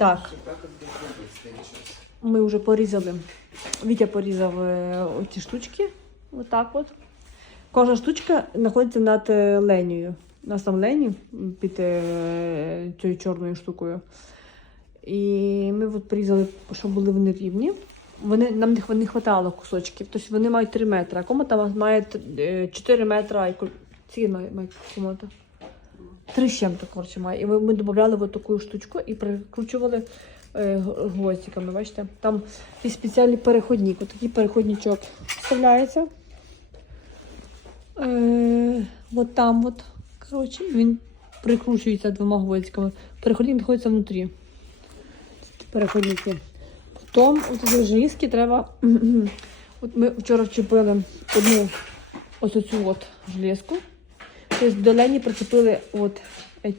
Так, ми вже порізали. Вітя порізав е, ці штучки. Отак от. Кожна штучка знаходиться над е, ленію. У нас там лені під е, цією чорною штукою. І ми от порізали, щоб були вони рівні. Вони, нам не, хватало кусочків. Тобто вони мають 3 метри, а комната має е, 4 метри. Має, має комната? Три з коротше, має. І ми, ми додавали от таку штучку і прикручували е, гвоздиками. Бачите? Там є спеціальний переходник. Ось такий переходничок вставляється. Е, от там от, коротше, він прикручується двома гвоздиками. Переходник знаходиться внутрі. Переходники. Потім от ці желізки треба. От ми вчора вчепили одну ось оцю от железку. Тобто до лені прицепили от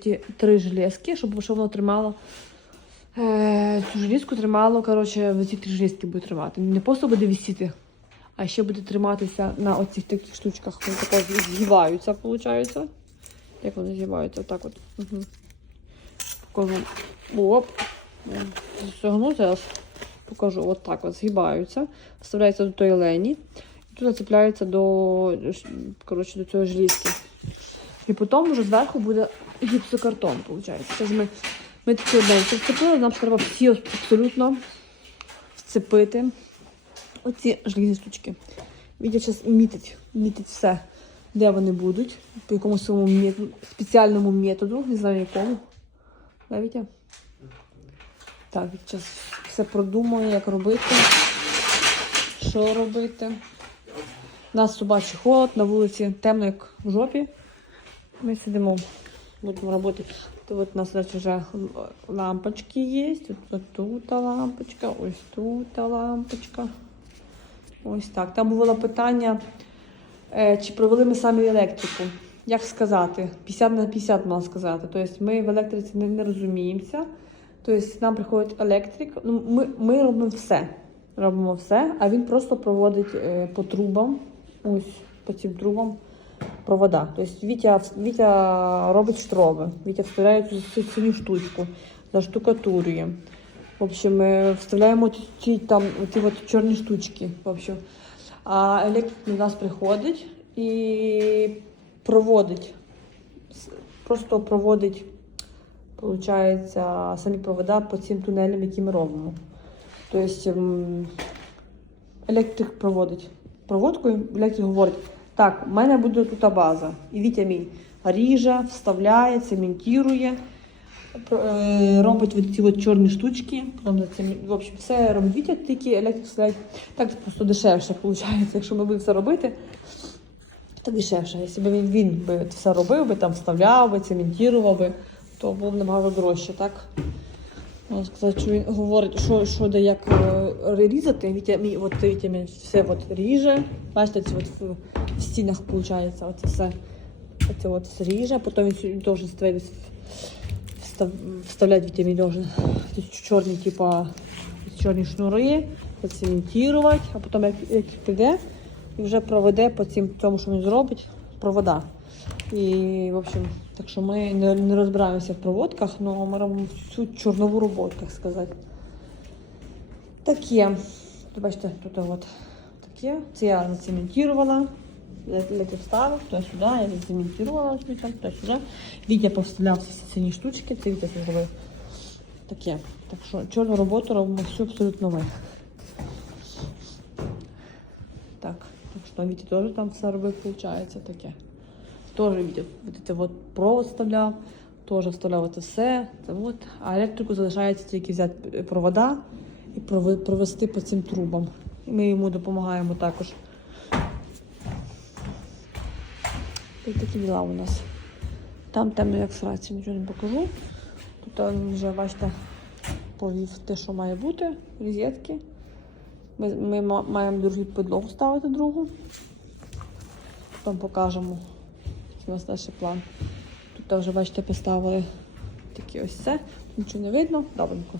ці три железки, щоб, щоб воно тримало. Е, цю желізку тримало, коротше, ці три железки буде тримати. Не просто буде висіти, а ще буде триматися на оцих таких штучках. Вони тако згибаються, виходить. Як вони згибаються? Отак от. Угу. Покажу. Оп. Согну зараз. Покажу. От так от згибаються. Вставляються до тої лені. І тут зацепляються до, коротше, до цієї желізки. І потім вже зверху буде гіпсокартон, виходить. Тобто ми, ми такі одненько вцепили, нам треба всі абсолютно вцепити оці желізні штучки. Відео зараз мітить, мітить все, де вони будуть, по якомусь своєму методу, спеціальному методу, не знаю якому. Да, Вітя? Так, зараз все продумує, як робити, що робити. У нас собачий холод, на вулиці темно, як в жопі. Ми сидимо, будемо робити. То от у нас значить, вже лампочки є. Тут, от тут лампочка, ось тут лампочка. Ось так. Там було питання, е, чи провели ми самі електрику. Як сказати? 50 на 50 можна сказати. Тобто ми в електриці не, не розуміємося. Тобто нам приходить електрик. Ну, ми, ми робимо все. Робимо все, а він просто проводить е, по трубам, ось по цим трубам провода. Тобто Вітя, Вітя робить штроби, Вітя вставляє цю, цю, штучку, заштукатурює. В общем, е, вставляємо ці, там, ці от чорні штучки. В общем. А електрик до нас приходить і проводить, просто проводить, виходить, самі провода по цим тунелям, які ми робимо. Тобто електрик проводить проводку, і електрик говорить, так, в мене буде тут база. І Вітя мій ріже, вставляє, цементує, е, робить ці от чорні штучки. В общем, все робить Вітя, тільки електрик. Так це просто дешевше виходить. Якщо ми будемо все робити, так дешевше. Якщо б він, би все робив, би, там вставляв би, цементував би, то було б набагато дорожче, так? Сказати, що він говорить, що, що де як е, різати. Вітя, мій, от, Вітя мій все от ріже. Бачите, це от в, в стінах виходить, оце все. Оце от все ріже, потім він встав, вставляти Вітя мій должен чорні, типа, чорні шнури, поцементувати, а потім як, як піде, і вже проведе по цим, тому, що він зробить, провода. І, в общем, так що ми не, не розбираємося в проводках, але ми робимо всю чорнову роботу, так сказати. Таке. Тут, Бачите, тут от таке. Це я зацементувала. Леті вставив, туди-сюди, я зацементувала спочатку, туди-сюди. Вітя повставляв всі ці штучки, це Вітя зробив. Таке. Так що чорну роботу робимо всю абсолютно ми. Так, так що Вітя теж там все робив, виходить, таке. Теж вот это вот провод вставляв, теж вставляв це все. Це от. А електрику залишається тільки взяти провода і провести по цим трубам. І ми йому допомагаємо також. Ось такі діла у нас. Там темно, як сраці, нічого не покажу. Тут він вже, бачите, повів те, що має бути, розетки. Ми, ми маємо другу підлогу ставити другу. Потім покажемо. У нас далі план. Тут вже, бачите, поставили такі ось це. Нічого не видно. Добренько.